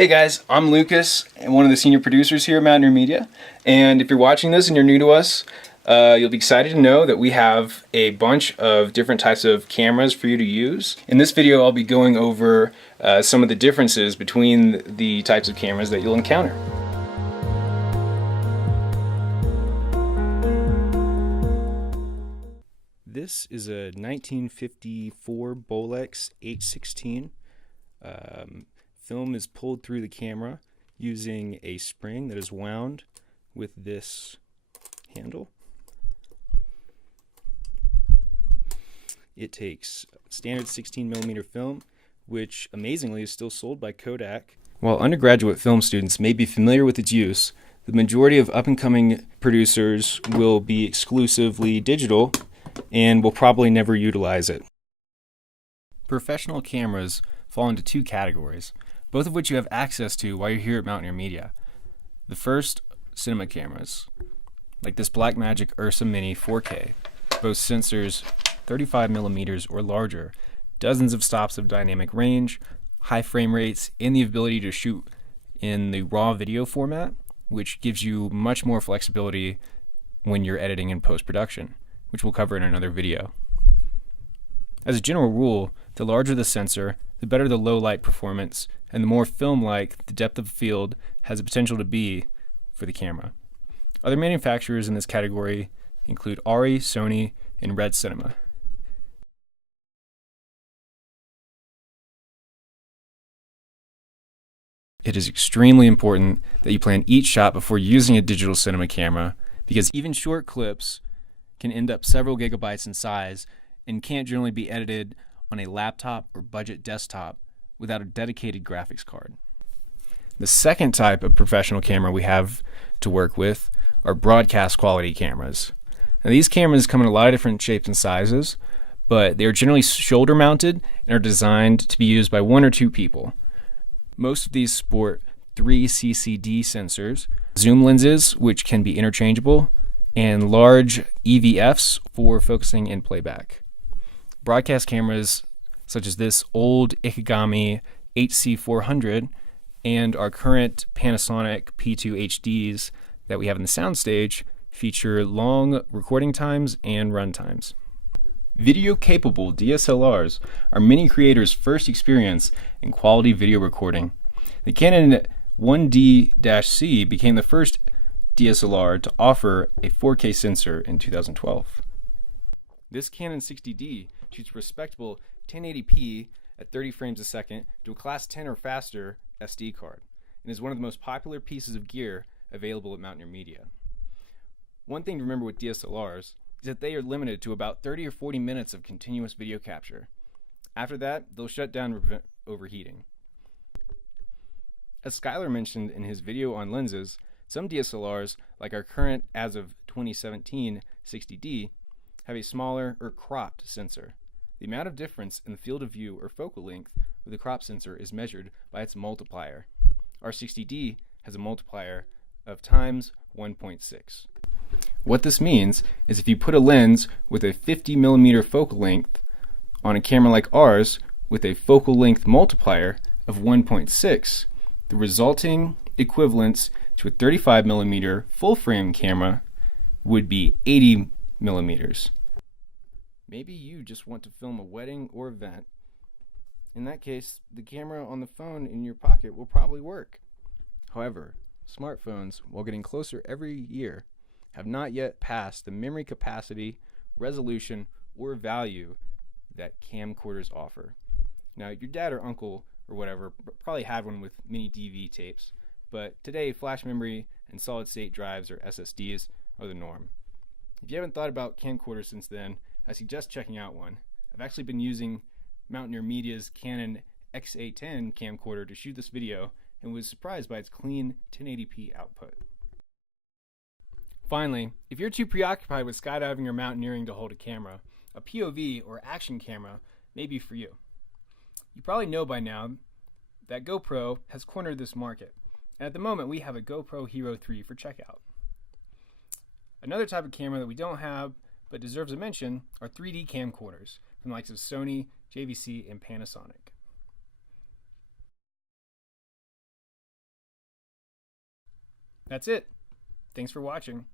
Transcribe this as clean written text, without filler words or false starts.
Hey guys, I'm Lucas, and one of the senior producers here at Mountaineer Media. And if you're watching this and you're new to us, you'll be excited to know that we have a bunch of different types of cameras for you to use. In this video, I'll be going over some of the differences between the types of cameras that you'll encounter. This is a 1954 Bolex H16. Film is pulled through the camera using a spring that is wound with this handle. It takes standard 16mm film, which amazingly is still sold by Kodak. While undergraduate film students may be familiar with its use, the majority of up-and-coming producers will be exclusively digital and will probably never utilize it. Professional cameras fall into two categories, both of which you have access to while you're here at Mountaineer Media. The first, cinema cameras, like this Blackmagic Ursa Mini 4K, boasts sensors 35mm or larger, dozens of stops of dynamic range, high frame rates, and the ability to shoot in the raw video format, which gives you much more flexibility when you're editing in post-production, which we'll cover in another video. As a general rule, the larger the sensor, the better the low light performance, and the more film-like the depth of field has the potential to be for the camera. Other manufacturers in this category include ARRI, Sony, and Red Cinema. It is extremely important that you plan each shot before using a digital cinema camera, because even short clips can end up several gigabytes in size and can't generally be edited on a laptop or budget desktop without a dedicated graphics card. The second type of professional camera we have to work with are broadcast quality cameras. Now, these cameras come in a lot of different shapes and sizes, but they are generally shoulder mounted and are designed to be used by one or two people. Most of these sport 3 CCD sensors, zoom lenses which can be interchangeable, and large EVFs for focusing and playback. Broadcast cameras such as this old Ikegami HC400 and our current Panasonic P2 HDs that we have in the soundstage feature long recording times and run times. Video-capable DSLRs are many creators' first experience in quality video recording. The Canon 1D-C became the first DSLR to offer a 4K sensor in 2012. This Canon 60D shoots respectable 1080p at 30 frames a second to a Class 10 or faster SD card, and is one of the most popular pieces of gear available at Mountaineer Media. One thing to remember with DSLRs is that they are limited to about 30 or 40 minutes of continuous video capture. After that, they'll shut down to prevent overheating. As Skylar mentioned in his video on lenses, some DSLRs, like our current as of 2017 60D, have a smaller or cropped sensor. The amount of difference in the field of view or focal length with a crop sensor is measured by its multiplier. Our 60D has a multiplier of times 1.6. What this means is if you put a lens with a 50mm focal length on a camera like ours with a focal length multiplier of 1.6, the resulting equivalence to a 35mm full frame camera would be 80mm. Maybe you just want to film a wedding or event. In that case, the camera on the phone in your pocket will probably work. However, smartphones, while getting closer every year, have not yet passed the memory capacity, resolution, or value that camcorders offer. Now, your dad or uncle or whatever probably had one with mini DV tapes, but today flash memory and solid state drives or SSDs are the norm. If you haven't thought about camcorders since then, I suggest checking out one. I've actually been using Mountaineer Media's Canon XA10 camcorder to shoot this video and was surprised by its clean 1080p output. Finally, if you're too preoccupied with skydiving or mountaineering to hold a camera, a POV or action camera may be for you. You probably know by now that GoPro has cornered this market, and at the moment we have a GoPro Hero 3 for checkout. Another type of camera that we don't have but deserves a mention are 3D camcorders from the likes of Sony, JVC, and Panasonic. That's it. Thanks for watching.